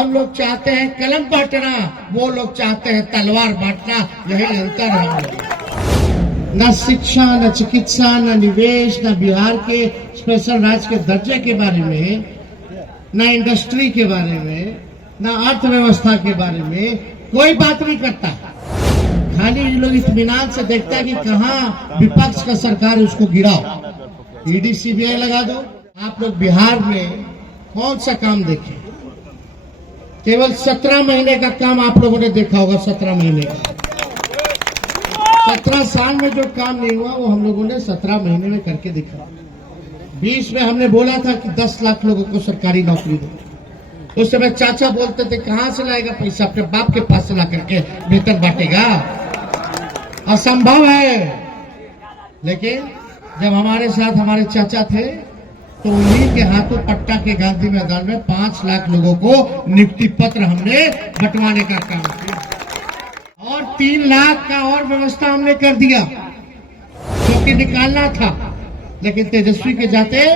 हम लोग चाहते हैं कलम बांटना, वो लोग चाहते हैं तलवार बांटना। यही अंतर है हम लोग। न शिक्षा, न चिकित्सा, न निवेश, न बिहार के स्पेशल राज्य के दर्जे के बारे में, न इंडस्ट्री के बारे में, न अर्थव्यवस्था के बारे में कोई बात नहीं करता। खाली ये लोग इत्मीनान से देखता है कि कहाँ विपक्ष का सरकार है, उसको गिराओ, ईडी सीबीआई लगा दो। आप लोग बिहार में कौन सा काम देखे? केवल 17 महीने का काम आप लोगों ने देखा होगा। 17 महीने का, 17 साल में जो काम नहीं हुआ वो हम लोगों ने 17 महीने में करके दिखा। 20 में हमने बोला था कि 10 लाख लोगों को सरकारी नौकरी दो। उस समय चाचा बोलते थे कहां से लाएगा पैसा, अपने बाप के पास से ला करके वेतन बांटेगा, असंभव है। लेकिन जब हमारे साथ हमारे चाचा थे तो उन्हीं के हाथों पट्टा के गांधी मैदान में 5 लाख लोगों को नियुक्ति पत्र हमने बंटवाने का काम किया और 3 लाख का और व्यवस्था हमने कर दिया, क्योंकि निकालना था। लेकिन तेजस्वी के जाते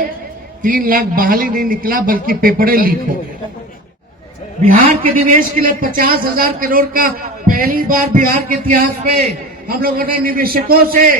3 लाख बहाली नहीं निकला, बल्कि पेपरें लीक हो गए। बिहार के निवेश के लिए 50,000 करोड़ का पहली बार बिहार के इतिहास में हम लोगों ने निवेशकों से,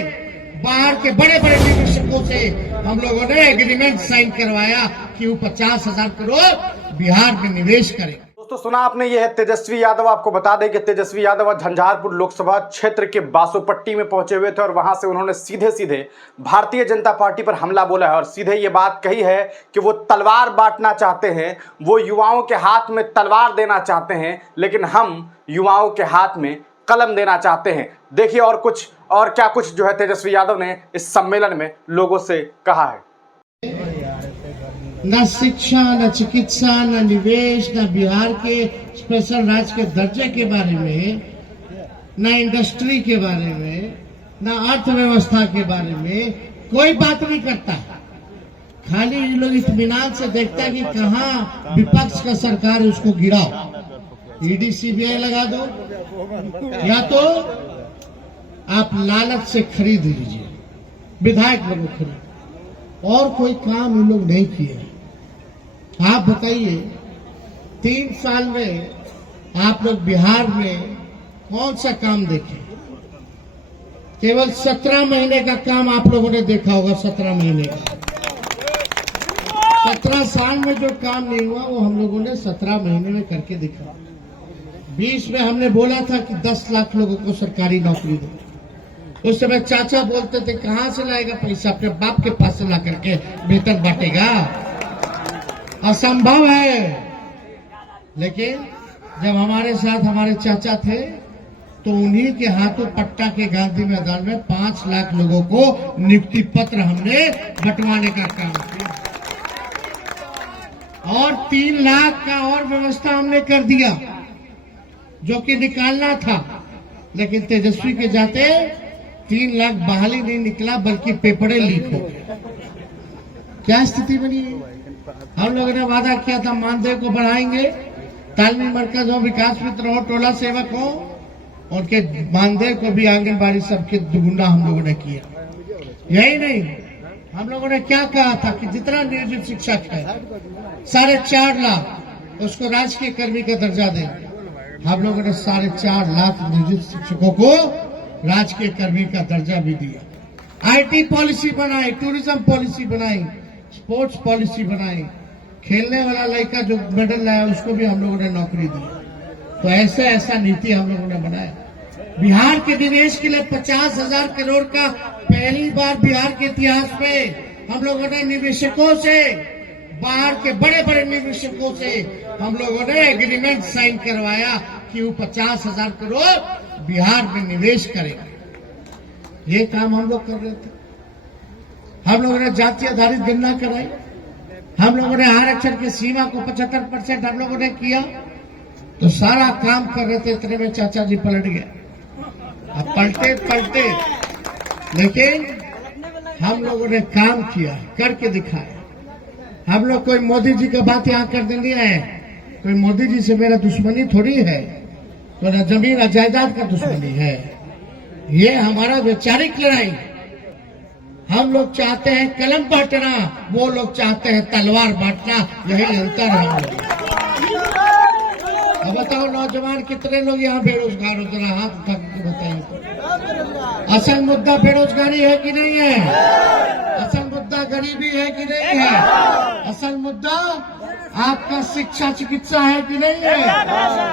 बाहर के बड़े बड़े निवेशकों से हम लोगों ने एग्रीमेंट साइन करवाया कि वो 50,000 करोड़ बिहार में निवेश करें। दोस्तों सुना आपने, ये है तेजस्वी यादव। आपको बता दें कि तेजस्वी यादव झंझारपुर लोकसभा क्षेत्र के बासोपट्टी में पहुंचे हुए थे और वहां से उन्होंने सीधे सीधे भारतीय जनता पार्टी पर हमला बोला है और सीधे ये बात कही है कि वो तलवार बांटना चाहते हैं, वो युवाओं के हाथ में तलवार देना चाहते हैं, लेकिन हम युवाओं के हाथ में कलम देना चाहते हैं। देखिए और क्या कुछ जो है तेजस्वी यादव ने इस सम्मेलन में लोगों से कहा है। न शिक्षा, न चिकित्सा, न निवेश, न बिहार के स्पेशल राज्य के दर्जे के बारे में, न इंडस्ट्री के बारे में, न अर्थव्यवस्था के बारे में कोई बात नहीं करता। खाली ये लोग इत्मीनान से देखता है कि कहाँ विपक्ष का सरकार है, उसको गिराओ, ईडी सीबीआई लगा दो, या तो आप लालच से खरीद लीजिए, विधायक लोग खरीद, और कोई काम ये लोग नहीं किए। आप बताइए 3 साल में आप लोग बिहार में कौन सा काम देखे? केवल 17 महीने का काम आप लोगों ने देखा होगा। 17 महीने का, 17 साल में जो काम नहीं हुआ वो हम लोगों ने 17 महीने में करके दिखा। 20 में हमने बोला था कि 10 लाख लोगों को सरकारी नौकरी दो। उस समय चाचा बोलते थे कहां से लाएगा पैसा, अपने बाप के पास से ला करके वेतन बांटेगा, असंभव है। लेकिन जब हमारे साथ हमारे चाचा थे तो उन्हीं के हाथों पट्टा के गांधी मैदान में 5 लाख लोगों को नियुक्ति पत्र हमने बंटवाने का काम किया और 3 लाख का और व्यवस्था हमने कर दिया, जो कि निकालना था। लेकिन तेजस्वी के जाते 3 लाख बहाली नहीं निकला, बल्कि पेपरें लीक हो गए। क्या स्थिति बनी है? हम लोगों ने वादा किया था मानदेय को बढ़ाएंगे, तालमी मरकज हो, विकास मित्र हो, टोला सेवक हो, उनके मानदेय को भी आंगनबाड़ी सबके दुगुना हम लोगों ने किया। यही नहीं, हम लोगों ने क्या कहा था कि जितना नियोजित शिक्षक है 4.5 लाख उसको राजकीय कर्मी का दर्जा दें। हम लोगों ने 4.5 लाख नियोजित शिक्षकों को राजकीय कर्मी का दर्जा भी दिया। आईटी पॉलिसी बनाई, टूरिज्म पॉलिसी बनाई, स्पोर्ट्स पॉलिसी बनाई, खेलने वाला लड़का जो मेडल लाया उसको भी हम लोगों ने नौकरी दी। तो ऐसा नीति हम लोगों ने बनाया। बिहार के निवेश के लिए 50,000 करोड़ का पहली बार बिहार के इतिहास में हम लोगों ने निवेशकों से, बाहर के बड़े बड़े निवेशकों से हम लोगों ने एग्रीमेंट साइन करवाया कि वो 50,000 करोड़ बिहार में निवेश करेगा। ये काम हम लोग कर रहे थे। हम लोगों ने जाति आधारित गणना कराई, हम लोगों ने आरक्षण की सीमा को 75% हम लोगों ने किया। तो सारा काम कर रहे थे, इतने में चाचा जी पलट गए। अब पलटे लेकिन हम लोगों ने काम किया, करके दिखाया। हम लोग कोई मोदी जी की बात यहाँ करने नहीं आए। कोई मोदी जी से मेरा दुश्मनी थोड़ी है, तो न जमीन न जायदाद का दुश्मनी है। ये हमारा वैचारिक लड़ाई। हम लोग चाहते हैं कलम बांटना, वो लोग चाहते हैं तलवार बांटना। यही अंतर है हम लोग। बताओ नौजवान कितने लोग यहाँ बेरोजगार हो, जरा हाथ उठा के बताइए। असल मुद्दा बेरोजगारी है कि नहीं है? असल मुद्दा गरीबी है कि नहीं है? असल मुद्दा आपका शिक्षा चिकित्सा है कि नहीं है?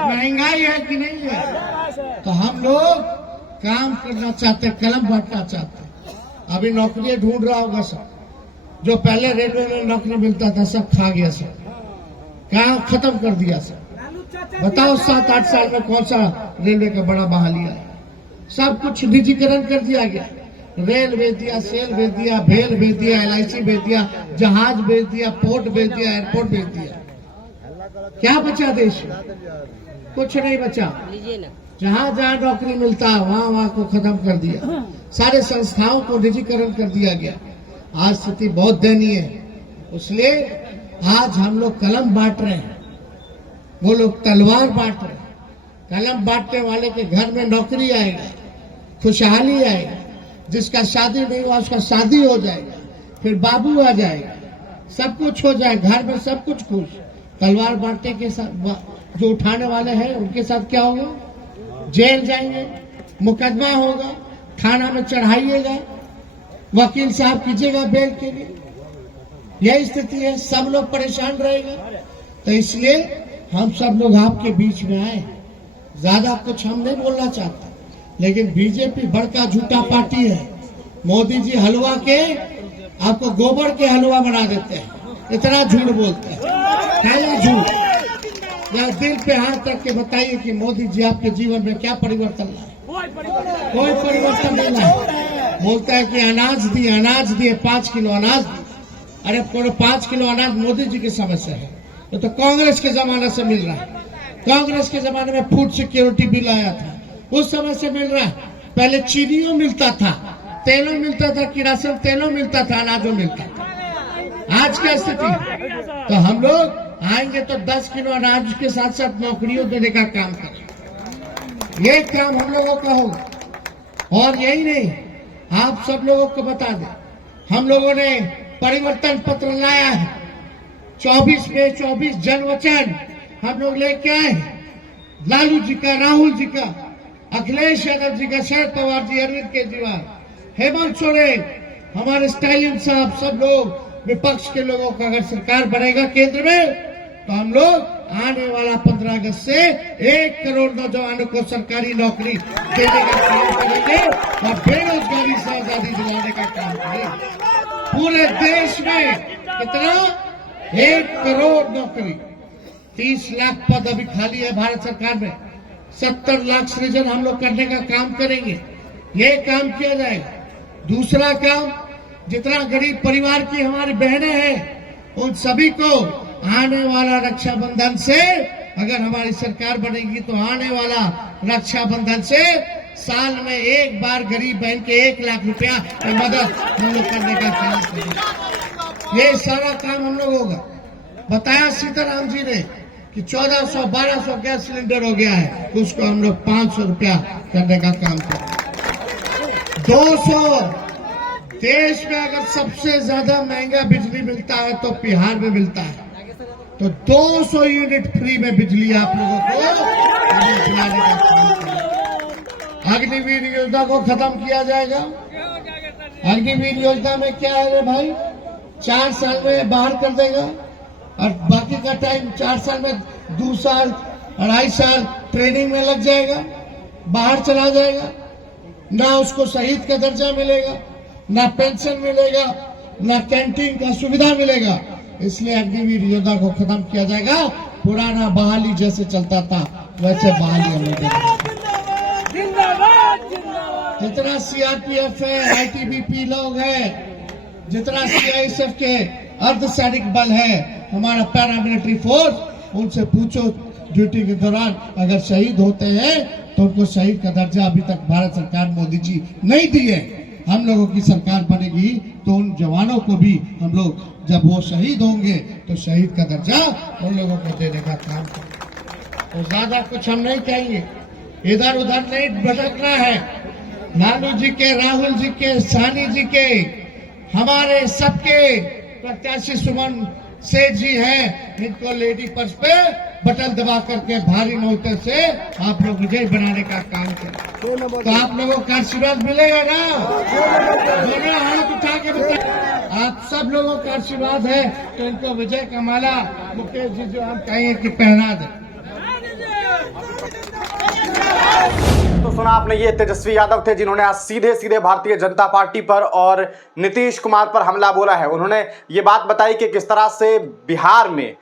महंगाई है कि नहीं है? तो हम लोग काम करना चाहते, कलम बांटना चाहते। अभी नौकरी ढूंढ रहा होगा सब, जो पहले रेलवे में नौकरी मिलता था सब खा गया, सब काम खत्म कर दिया सब। बताओ 7-8 साल में कौन सा रेलवे का बड़ा बहाली आया? सब कुछ निजीकरण कर दिया गया। रेल बेच दिया, सेल बेच दिया, भेल बेच दिया, LIC बेच दिया, जहाज बेच दिया, पोर्ट बेच दिया, एयरपोर्ट बेच दिया। क्या बचा देश में? कुछ नहीं बचा। जहां जहां नौकरी मिलता वहां को खत्म कर दिया। सारे संस्थाओं को निजीकरण कर दिया गया। आज स्थिति बहुत दयनीय है। इसलिए आज हम लोग कलम बांट रहे हैं, वो लोग तलवार बांट रहे हैं। कलम बांटने वाले के घर में नौकरी आएगा, खुशहाली आएगा। जिसका शादी नहीं हुआ उसका शादी हो जाएगा, फिर बाबू आ जाएगा, सब कुछ हो जाएगा, घर में सब कुछ खुश। तलवार बांटने के साथ जो उठाने वाले हैं उनके साथ क्या होगा? जेल जाएंगे, मुकदमा होगा, थाना में चढ़ाइएगा, वकील साहब कीजिएगा बेल के लिए। यही स्थिति है, सब लोग परेशान रहेगा। तो इसलिए हम सब लोग आपके बीच में आए। ज्यादा कुछ हम नहीं बोलना चाहते, लेकिन बीजेपी बड़का झूठा पार्टी है। मोदी जी हलवा के आपको गोबर के हलवा बना देते हैं, इतना झूठ बोलते हैं। पहला झूठ। या दिल पे हाथ रख के बताइए कि मोदी जी आपके जीवन में क्या परिवर्तन लाए? कोई परिवर्तन नहीं लाए। बोलता है कि अनाज दिए 5 किलो अनाज दिए। अरे पूरे 5 किलो अनाज मोदी जी के समय से है, तो कांग्रेस के जमाने से मिल रहा है। कांग्रेस के जमाने में फूड सिक्योरिटी बिल आया था, उस समय से मिल रहा है। पहले चीनियों मिलता था, तेलों मिलता था, किरासन तेलों मिलता था, अनाजों मिलता था। आज क्या स्थिति? तो हम लोग आएंगे तो 10 किलो अनाज के साथ साथ नौकरियों देने का काम करें। ये काम हम लोगों का होगा। और यही नहीं, आप सब लोगों को बता दें, हम लोगों ने परिवर्तन पत्र लाया है। 24 में 24 जन वचन हम लोग लेके आए। लालू जी का, राहुल जी का, अखिलेश यादव जी का, शरद पवार जी, अरविंद केजरीवाल, हेमंत सोरेन, हमारे स्टालिन साहब, सब लोग विपक्ष के लोगों का अगर सरकार बनेगा केंद्र में, तो हम लोग आने वाला 15 अगस्त से 1 करोड़ नौजवानों को सरकारी नौकरी देने का काम करेंगे और बेरोजगारी से आजादी दिलाने का काम करेंगे। पूरे देश में कितना? 1 करोड़ नौकरी। 30 लाख पद अभी खाली है भारत सरकार में। 70 लाख सृजन हम लोग करने का काम करेंगे। ये काम किया जाएगा। दूसरा काम, जितना गरीब परिवार की हमारी बहनें हैं उन सभी को आने वाला रक्षाबंधन से, अगर हमारी सरकार बनेगी तो आने वाला रक्षाबंधन से साल में एक बार गरीब बहन के 1 लाख रुपया की मदद हम लोग करने का काम करेंगे। ये सारा काम हम लोग होगा। बताया सीताराम जी ने कि 1400-1200 गैस सिलेंडर हो गया है, तो उसको हम लोग 500 रुपया करने का काम करेंगे। 200 देश में अगर सबसे ज्यादा महंगा बिजली मिलता है तो बिहार में मिलता है। तो 200 यूनिट फ्री में बिजली आप लोगों को दिलाने का काम करेंगे। अग्निवीर योजना को खत्म किया जाएगा। अग्निवीर योजना में क्या है रे भाई? 4 साल में बाहर कर देगा और बाकी का टाइम 4 साल में 2 साल 2.5 साल ट्रेनिंग में लग जाएगा, बाहर चला जाएगा। ना उसको शहीद का दर्जा मिलेगा, ना पेंशन मिलेगा, ना कैंटीन का सुविधा मिलेगा। इसलिए अग्निवीर योजना को खत्म किया जाएगा। पुराना बहाली जैसे चलता था वैसे बहाली हम लोग। जितना CRPF है, ITBP लोग है, जितना CISF के अर्धसैनिक बल है, हमारा पैरामिलिट्री फोर्स, उनसे पूछो ड्यूटी के दौरान अगर शहीद होते हैं तो उनको शहीद का दर्जा अभी तक भारत सरकार मोदी जी नहीं दिए। हम लोगों की सरकार बनेगी तो उन जवानों को भी हम लोग, जब वो शहीद होंगे तो शहीद का दर्जा उन लोगों को देने का काम करेंगे। तो ज्यादा कुछ हम नहीं कहेंगे, इधर उधर नहीं भटकना है। लालू जी के, राहुल जी के, सानी जी के, हमारे सबके प्रत्याशी सुमन सेठ जी हैं, इनको लेडी पर्स पे बटन दबा करके भारी नौते से आप लोग विजय बनाने का काम करें। तो आप लोगों का आशीर्वाद मिलेगा ना? दोनों हाथ उठा के बताइए। आप सब लोगों का आशीर्वाद है तो इनको विजय का माला मुकेश जी जो हम कहेंगे कि पहना दें। तो सुना आपने, ये तेजस्वी यादव थे जिन्होंने आज सीधे सीधे भारतीय जनता पार्टी पर और नीतीश कुमार पर हमला बोला है। उन्होंने ये बात बताई कि किस तरह से बिहार में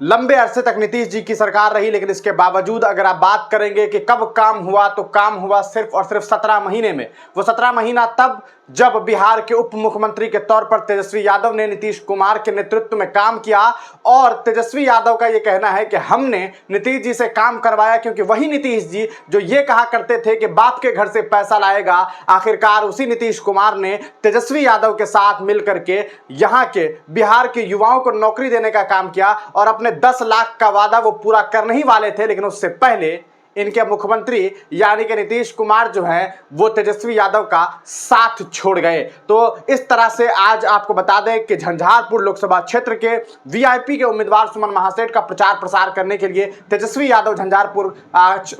लंबे अरसे तक नीतीश जी की सरकार रही, लेकिन इसके बावजूद अगर आप बात करेंगे कि कब काम हुआ, तो काम हुआ सिर्फ और सिर्फ 17 महीने में। वो 17 महीना तब जब बिहार के उप मुख्यमंत्री के तौर पर तेजस्वी यादव ने नीतीश कुमार के नेतृत्व में काम किया। और तेजस्वी यादव का ये कहना है कि हमने नीतीश जी से काम करवाया क्योंकि वही नीतीश जी जो ये कहा करते थे कि बाप के घर से पैसा लाएगा, आखिरकार उसी नीतीश कुमार ने तेजस्वी यादव के साथ मिलकर के यहाँ के बिहार के युवाओं को नौकरी देने का काम किया और अपने 10 लाख का वादा वो पूरा करने ही वाले थे। लेकिन उससे पहले इनके मुख्यमंत्री यानी कि नीतीश कुमार जो है वो तेजस्वी यादव का साथ छोड़ गए। तो इस तरह से आज आपको बता दें कि झंझारपुर लोकसभा क्षेत्र के वीआईपी के उम्मीदवार सुमन महासेठ का प्रचार प्रसार करने के लिए तेजस्वी यादव झंझारपुर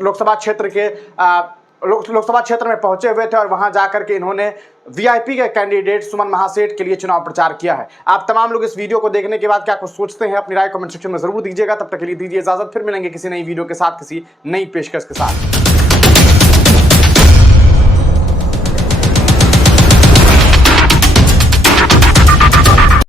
लोकसभा क्षेत्र में पहुंचे हुए थे और वहां जाकर के इन्होंने वीआईपी के कैंडिडेट सुमन महासेठ के लिए चुनाव प्रचार किया है। आप तमाम लोग इस वीडियो को देखने के बाद क्या कुछ सोचते हैं, अपनी राय कमेंट सेक्शन में जरूर दीजिएगा। तब तक के लिए दीजिए इजाजत, फिर मिलेंगे किसी नई वीडियो के साथ, किसी नई पेशकश के साथ।